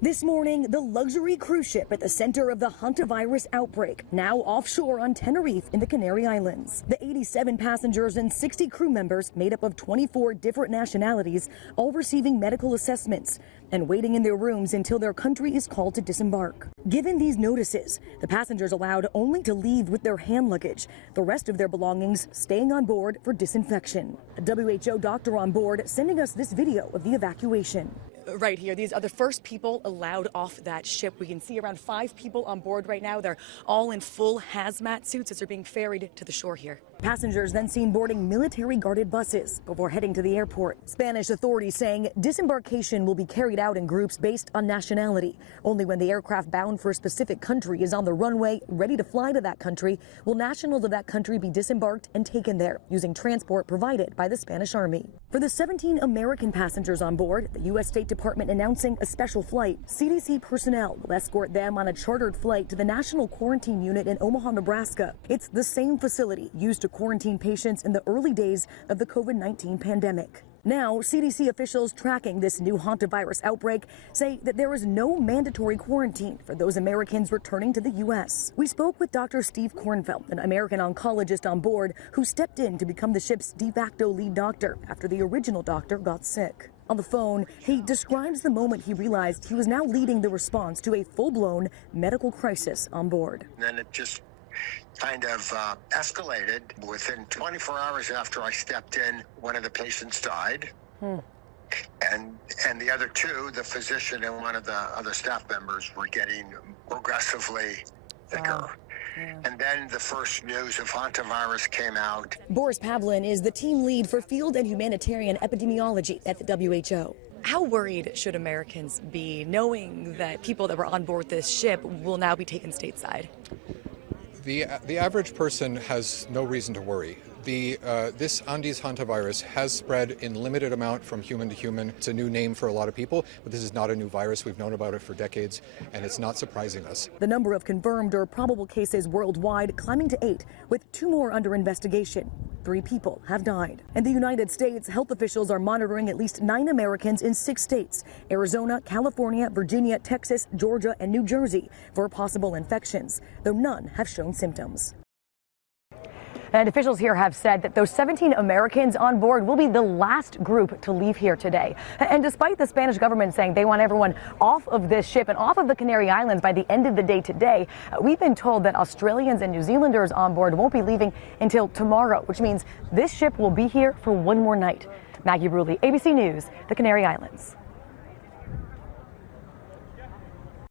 This morning, the luxury cruise ship at the center of the hantavirus outbreak, now offshore on Tenerife in the Canary Islands. The 87 passengers and 60 crew members, made up of 24 different nationalities, all receiving medical assessments and waiting in their rooms until their country is called to disembark. Given these notices, the passengers allowed only to leave with their hand luggage, the rest of their belongings staying on board for disinfection. A WHO doctor on board sending us this video of the evacuation. Right here, these are the first people allowed off that ship. We can see around 5 people on board right now. They're all in full hazmat suits as they're being ferried to the shore here. Passengers then seen boarding military-guarded buses before heading to the airport. Spanish authorities saying disembarkation will be carried out in groups based on nationality. Only when the aircraft bound for a specific country is on the runway, ready to fly to that country, will nationals of that country be disembarked and taken there using transport provided by the Spanish Army. For the 17 American passengers on board, the U.S. State Department announcing a special flight. CDC personnel will escort them on a chartered flight to the National Quarantine Unit in Omaha, Nebraska. It's the same facility used to quarantine patients in the early days of the COVID-19 pandemic. Now, CDC officials tracking this new hantavirus outbreak say that there is no mandatory quarantine for those Americans returning to the U.S. We spoke with Dr. Steve Kornfeld, an American oncologist on board who stepped in to become the ship's de facto lead doctor after the original doctor got sick. On the phone, he describes the moment he realized he was now leading the response to a full-blown medical crisis on board. And then it just kind of escalated. Within 24 hours after I stepped in, one of the patients died. And the other two, the physician and one of the other staff members, were getting progressively thicker. Wow. Yeah. And then the first news of hantavirus came out. Boris Pavlin is the team lead for field and humanitarian epidemiology at the WHO. How worried should Americans be knowing that people that were on board this ship will now be taken stateside? The average person has no reason to worry. This Andes hantavirus has spread in limited amount from human to human. It's a new name for a lot of people, but this is not a new virus. We've known about it for decades, and it's not surprising us. The number of confirmed or probable cases worldwide climbing to 8, with 2 more under investigation. 3 people have died. In the United States, health officials are monitoring at least 9 Americans in 6 states, Arizona, California, Virginia, Texas, Georgia, and New Jersey, for possible infections, though none have shown symptoms. And officials here have said that those 17 Americans on board will be the last group to leave here today. And despite the Spanish government saying they want everyone off of this ship and off of the Canary Islands by the end of the day today, we've been told that Australians and New Zealanders on board won't be leaving until tomorrow, which means this ship will be here for one more night. Maggie Bruley, ABC News, the Canary Islands.